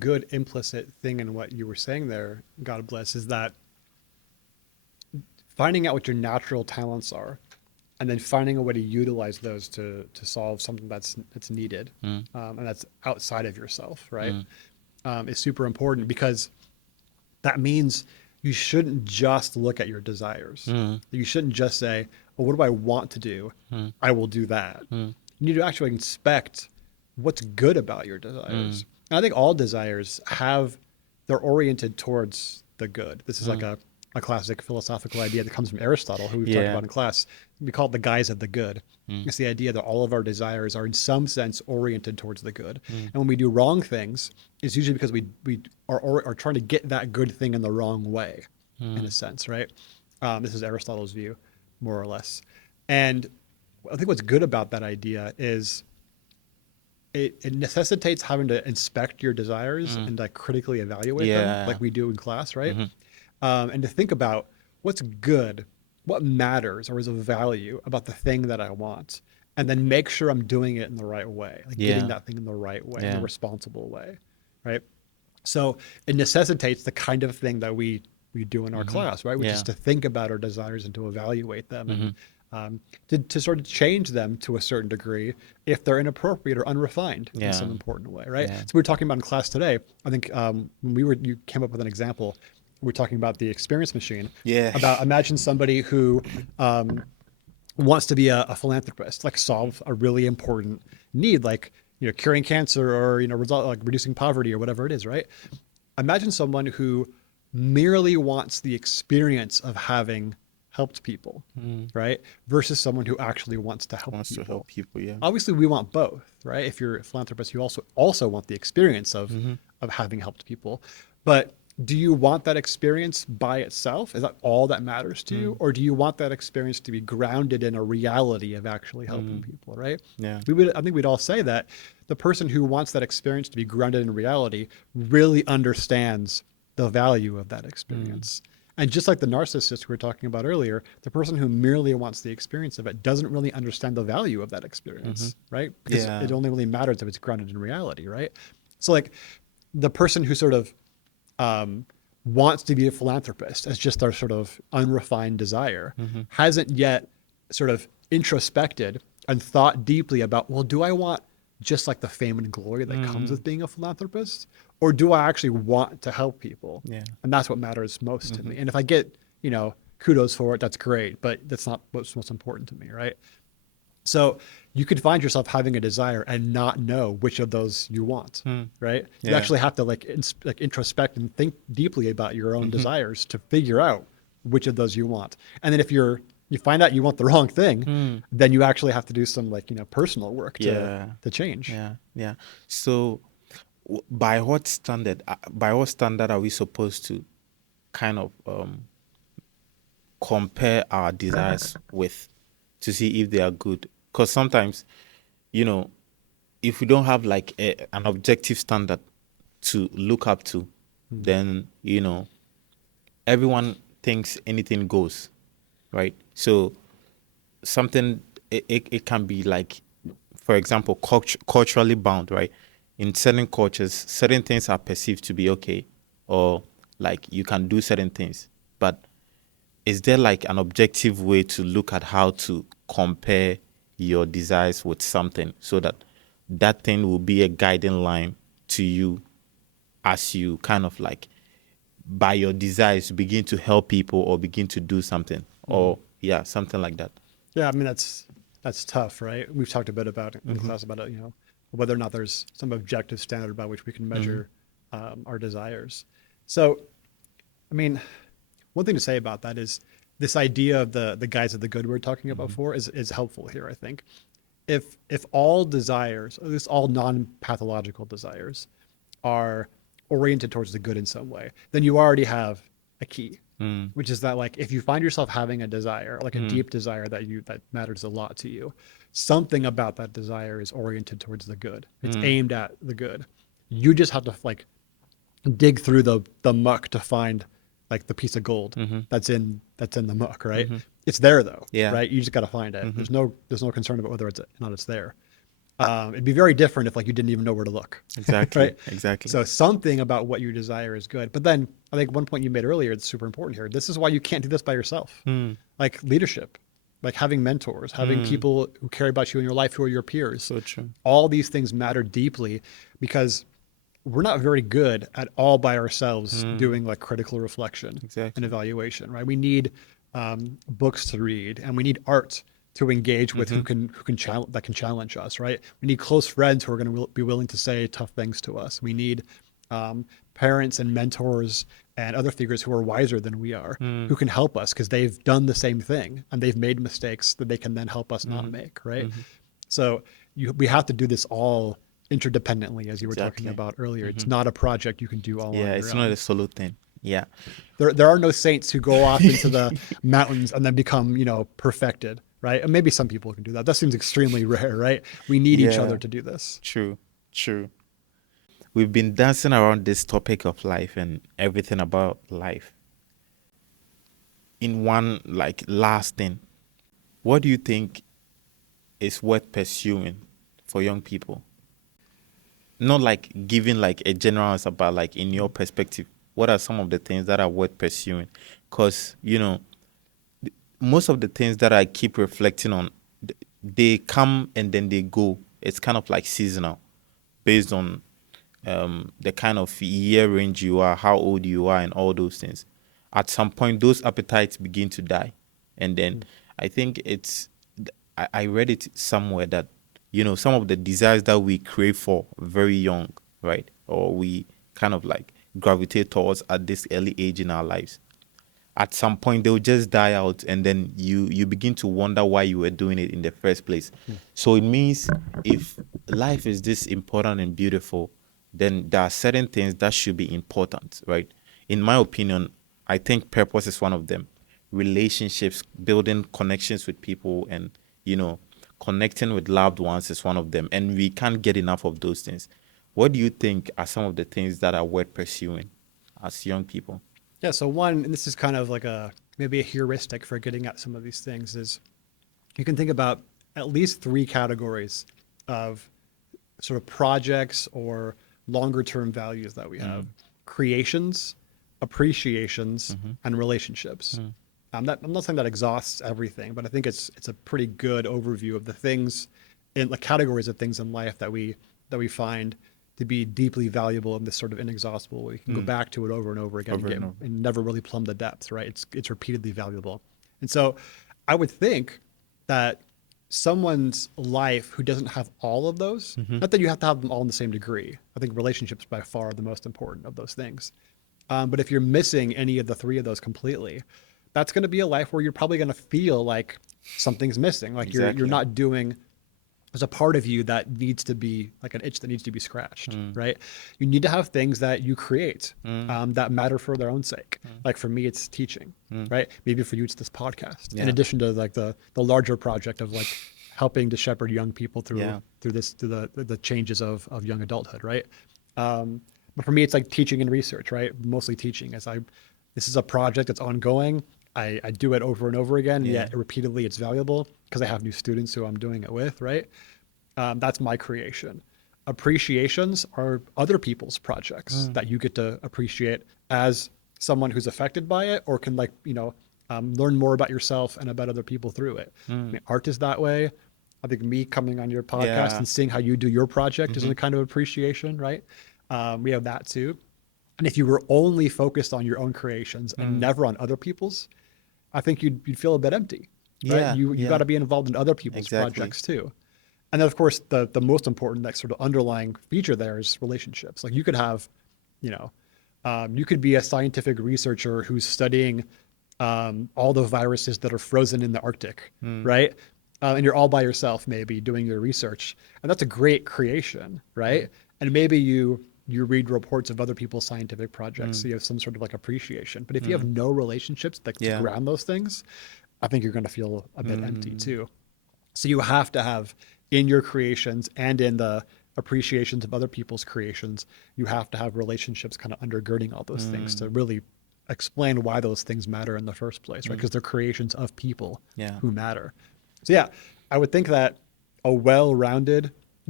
good implicit thing in what you were saying there, God bless, is that finding out what your natural talents are and then finding a way to utilize those to solve something that's needed, and that's outside of yourself, right? Is super important, because that means you shouldn't just look at your desires. You shouldn't just say, well, what do I want to do? I will do that. You need to actually inspect what's good about your desires. And I think all desires they're oriented towards the good. This is like a classic philosophical idea that comes from Aristotle, who we've talked about in class. We call it the guise of the good. It's the idea that all of our desires are in some sense oriented towards the good. And when we do wrong things, it's usually because we are trying to get that good thing in the wrong way, in a sense, right? This is Aristotle's view, more or less. And I think what's good about that idea is it necessitates having to inspect your desires and like critically evaluate them, like we do in class, right? And to think about what's good, what matters or is of value about the thing that I want, and then make sure I'm doing it in the right way, like getting that thing in the right way, in a responsible way, right? So it necessitates the kind of thing that we do in our class, right? Which is to think about our desires and to evaluate them, and to sort of change them to a certain degree if they're inappropriate or unrefined in some important way, right? So we were talking about in class today, I think when you came up with an example, we were talking about the experience machine. About imagine somebody who wants to be a philanthropist, like solve a really important need, like curing cancer or result like reducing poverty or whatever it is, right? Imagine someone who merely wants the experience of having helped people, right? Versus someone who actually wants to help people. Obviously, we want both, right? If you're a philanthropist, you also want the experience of having helped people, but do you want that experience by itself? Is that all that matters to you? Or do you want that experience to be grounded in a reality of actually helping people, right? I think we'd all say that the person who wants that experience to be grounded in reality really understands the value of that experience. And just like the narcissist we were talking about earlier, the person who merely wants the experience of it doesn't really understand the value of that experience, right? Because it only really matters if it's grounded in reality, right? So like the person who sort of wants to be a philanthropist as just their sort of unrefined desire hasn't yet sort of introspected and thought deeply about, well, do I want just like the fame and glory that comes with being a philanthropist, or do I actually want to help people? And that's what matters most to me. And if I get kudos for it, that's great, but that's not what's most important to me, right? So you could find yourself having a desire and not know which of those you want, right? You actually have to like introspect and think deeply about your own desires to figure out which of those you want. And then if you find out you want the wrong thing, then you actually have to do some personal work to change. So by what standard are we supposed to kind of compare our desires with, to see if they are good? Because sometimes, if we don't have like an objective standard to look up to, then everyone thinks anything goes, right? So something it can be like, for example, culturally bound, right? In certain cultures, certain things are perceived to be okay, or like you can do certain things, but is there like an objective way to look at how to compare your desires with something so that that thing will be a guiding line to you as you kind of like, by your desires, begin to help people or begin to do something, or something like that? Yeah, I mean that's tough, right? We've talked a bit about it in class about it, whether or not there's some objective standard by which we can measure our desires. So, I mean, one thing to say about that is this idea of the guise of the good we were talking about before is helpful here, I think. If all desires, or at least all non-pathological desires, are oriented towards the good in some way, then you already have a key, which is that like if you find yourself having a desire, like a deep desire that matters a lot to you, something about that desire is oriented towards the good. It's aimed at the good. You just have to like dig through the muck to find like the piece of gold that's in the muck, right? It's there though, right? You just got to find it. There's no concern about whether it's not it's there. It'd be very different if like you didn't even know where to look, Exactly. right? Exactly. So something about what you desire is good. But then I think one point you made earlier that's super important here. This is why you can't do this by yourself. Mm, Like leadership, like having mentors, having mm, people who care about you in your life who are your peers. so true. All these things matter deeply because we're not very good at all by ourselves Mm, doing like critical reflection and exactly. evaluation, right? We need books to read, and we need art to engage with Mm-hmm. who can challenge that can challenge us, right? We need close friends who are going to be willing to say tough things to us. We need parents and mentors and other figures who are wiser than we are, Mm, who can help us because they've done the same thing and they've made mistakes that they can then help us not mm-hmm. make, right? Mm-hmm. So we have to do this all interdependently, as you were talking Exactly. about earlier. It's Mm-hmm. not a project you can do all Yeah, on your it's not own. a solo thing. Yeah. There are no saints who go off into the mountains and then become, perfected, right? And maybe some people can do that. That seems extremely rare, right? We need each other Yeah, to do this. true. True. We've been dancing around this topic of life and everything about life. In one like last thing, what do you think is worth pursuing for young people? Not like giving like a general answer, but like in your perspective, what are some of the things that are worth pursuing? Because most of the things that I keep reflecting on, they come and then they go. It's kind of like seasonal, based on the kind of year range you are, how old you are, and all those things. At some point, those appetites begin to die, and then I think I read it somewhere that some of the desires that we crave for very young, right, or we kind of like gravitate towards at this early age in our lives, at some point they'll just die out, and then you begin to wonder why you were doing it in the first place. So it means if life is this important and beautiful, then there are certain things that should be important, right? In my opinion, I think purpose is one of them. Relationships, building connections with people, and you know connecting with loved ones is one of them, and we can't get enough of those things. What do you think are some of the things that are worth pursuing as young people? Yeah. So one, and this is kind of like maybe a heuristic for getting at some of these things, is you can think about at least three categories of sort of projects or longer term values that we have: creations, appreciations, Mm-hmm. and relationships. I'm not saying that exhausts everything, but I think it's a pretty good overview of the things in the categories of things in life that we find to be deeply valuable and this sort of inexhaustible. We can go Mm. back to it over and over again and Over get and over. and never really plumb the depths, right? It's repeatedly valuable. And so I would think that someone's life who doesn't have all of those, Mm-hmm. not that you have to have them all in the same degree. I think relationships by far are the most important of those things. But if you're missing any of the three of those completely, that's going to be a life where you're probably going to feel like something's missing, like you're Exactly. not doing. There's a part of you that needs to be like an itch that needs to be scratched, Mm. right? You need to have things that you create Mm. that matter for their own sake. Mm. Like for me, it's teaching, Mm. right? Maybe for you, it's this podcast. In Yeah. addition to like the larger project of like helping to shepherd young people Yeah. through the changes of young adulthood, right? But for me, it's like teaching and research, right? Mostly teaching. This is a project that's ongoing. I do it over and over again, and Yeah. yet repeatedly it's valuable because I have new students who I'm doing it with, right? That's my creation. Appreciations are other people's projects Mm. that you get to appreciate as someone who's affected by it or can learn more about yourself and about other people through it. I Mm. mean, art is that way. I think me coming on your podcast Yeah. and seeing how you do your project is Mm-hmm. a kind of appreciation, right? We have that too. And if you were only focused on your own creations and Mm. never on other people's, I think you'd feel a bit empty, right? Yeah. You got Yeah. to be involved in other people's Exactly. projects too. And then of course the most important that sort of underlying feature there is relationships. Like you could have, you know, you could be a scientific researcher who's studying all the viruses that are frozen in the Arctic, Mm. right? And you're all by yourself, maybe doing your research, and that's a great creation, right? And maybe you read reports of other people's scientific projects, so Mm. you have some sort of like appreciation. But if you have Mm. no relationships that to Yeah. ground those things, I think you're going to feel a bit empty Mm. too. So you have to have in your creations and in the appreciations of other people's creations, you have to have relationships kind of undergirding all those things to Mm. really explain why those things matter in the first place, right? Mm. Because they're creations of people Yeah. who matter. So yeah, I would think that a well-rounded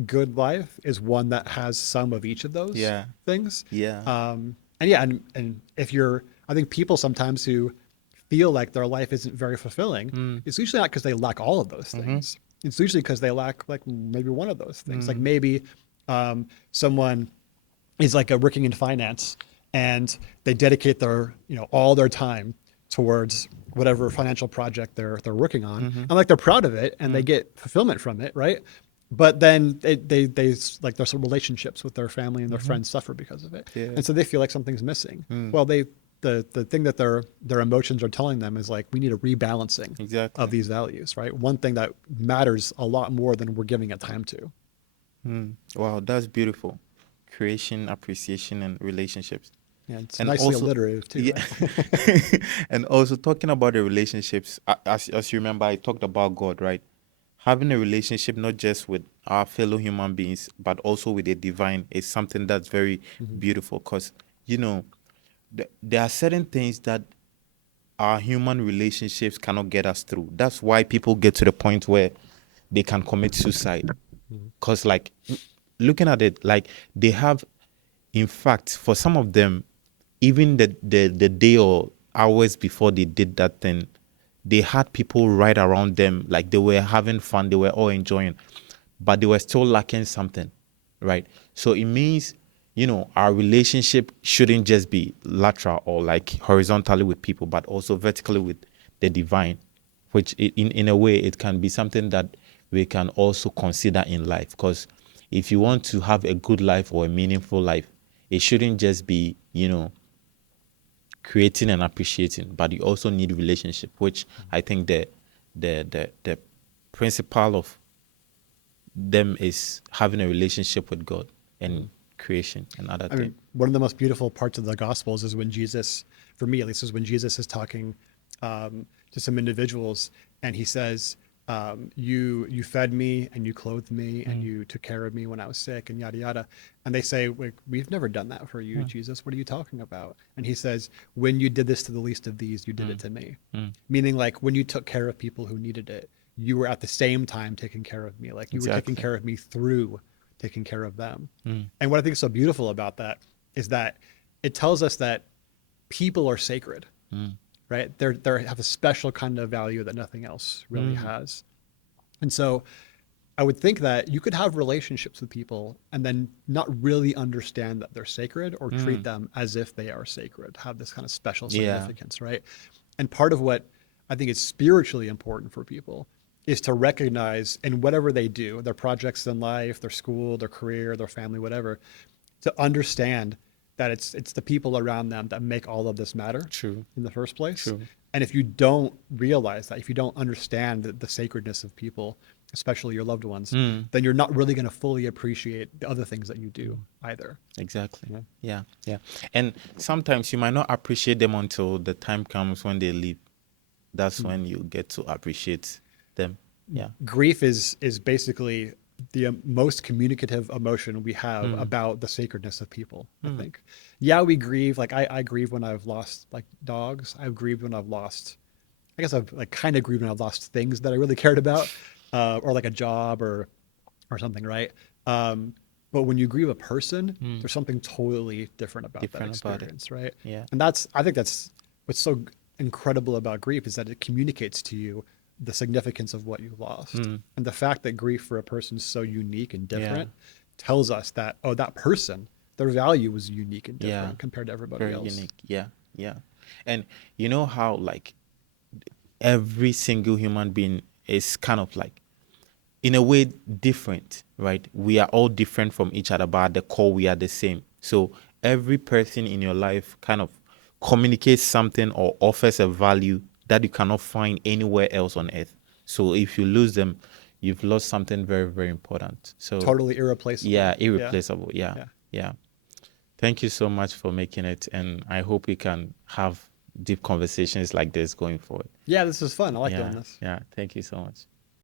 good life is one that has some of each of those Yeah. things. Yeah. And yeah, and if you're, I think people sometimes who feel like their life isn't very fulfilling, Mm. it's usually not because they lack all of those Mm-hmm. things. It's usually because they lack like maybe one of those things. Like Mm. maybe someone is like a working in finance and they dedicate their all their time towards whatever financial project they're working on, Mm-hmm. and like they're proud of it and they Mm. get fulfillment from it, right? But then they like their relationships with their family and their Mm-hmm. friends suffer because of it, Yeah. and so they feel like something's missing. Mm. Well, the thing that their emotions are telling them is like we need a rebalancing of Exactly. these values, right? One thing that matters a lot more than we're giving it time to. Mm. Wow, that's beautiful. Creation, appreciation, and relationships. Yeah, it's And nicely also, alliterative too, yeah. right? And also talking about the relationships, as you remember, I talked about God, right? Having a relationship not just with our fellow human beings, but also with the divine is something that's very Mhm. beautiful because, you know, there are certain things that our human relationships cannot get us through. That's why people get to the point where they can commit suicide. Mhm. Because, like, looking at it, like, they have, in fact, for some of them, even the day or hours before they did that thing, they had people right around them, like they were having fun, they were all enjoying, but they were still lacking something, right? So it means, our relationship shouldn't just be lateral or like horizontally with people, but also vertically with the divine, which in a way it can be something that we can also consider in life. Because if you want to have a good life or a meaningful life, it shouldn't just be, creating and appreciating, but you also need relationship, which I think the principle of them is having a relationship with God and creation and other I things. mean, one of the most beautiful parts of the Gospels is when Jesus, for me at least, is when Jesus is talking to some individuals, and he says, "You fed me and you clothed me and Mm, you took care of me when I was sick and yada yada," and they say, "We've never done that for you, mm, Jesus. What are you talking about?" And he says, "When you did this to the least of these, you did it mm, to me," mm. meaning like when you took care of people who needed it, you were at the same time taking care of me, like you were taking Exactly. care of me through taking care of them. Mm, And what I think is so beautiful about that is that it tells us that people are sacred, mm, right? They have a special kind of value that nothing else really mm, has. And so I would think that you could have relationships with people and then not really understand that they're sacred or treat mm. them as if they are sacred, have this kind of special Yeah. significance, right? And part of what I think is spiritually important for people is to recognize in whatever they do, their projects in life, their school, their career, their family, whatever, to understand that it's the people around them that make all of this matter True. in the first place. True. And if you don't realize that, if you don't understand the sacredness of people, especially your loved ones, Mm, then you're not really going to fully appreciate the other things that you do mm. either. Exactly. You know? Yeah. Yeah. And sometimes you might not appreciate them until the time comes when they leave. That's Mm. when you get to appreciate them. Yeah. Grief is basically the most communicative emotion we have Mm, about the sacredness of people, I mm, think. Yeah, we grieve. Like I grieve when I've lost like dogs. I've grieved when I've lost, I guess I've like kind of grieved when I've lost things that I really cared about, or like a job or something, right? Um, but when you grieve a person, mm. there's something totally different about that Different about it. experience, right? Yeah. And I think that's what's so incredible about grief is that it communicates to you the significance of what you lost. Mm, And the fact that grief for a person is so unique and yeah. different tells us that, oh, that person, their value was unique and Yeah. different compared to everybody Very else. unique. Yeah. Yeah. And you know how like every single human being is kind of like in a way different, right? We are all different from each other, but at the core we are the same. So every person in your life kind of communicates something or offers a value that you cannot find anywhere else on earth. So if you lose them, you've lost something very, very important. So Totally irreplaceable. yeah, Yeah. irreplaceable. Yeah. Yeah. Yeah. Thank you so much for making it. And I hope we can have deep conversations like this going forward. Yeah, this is fun. I like doing Yeah. this. Yeah. Thank you so much.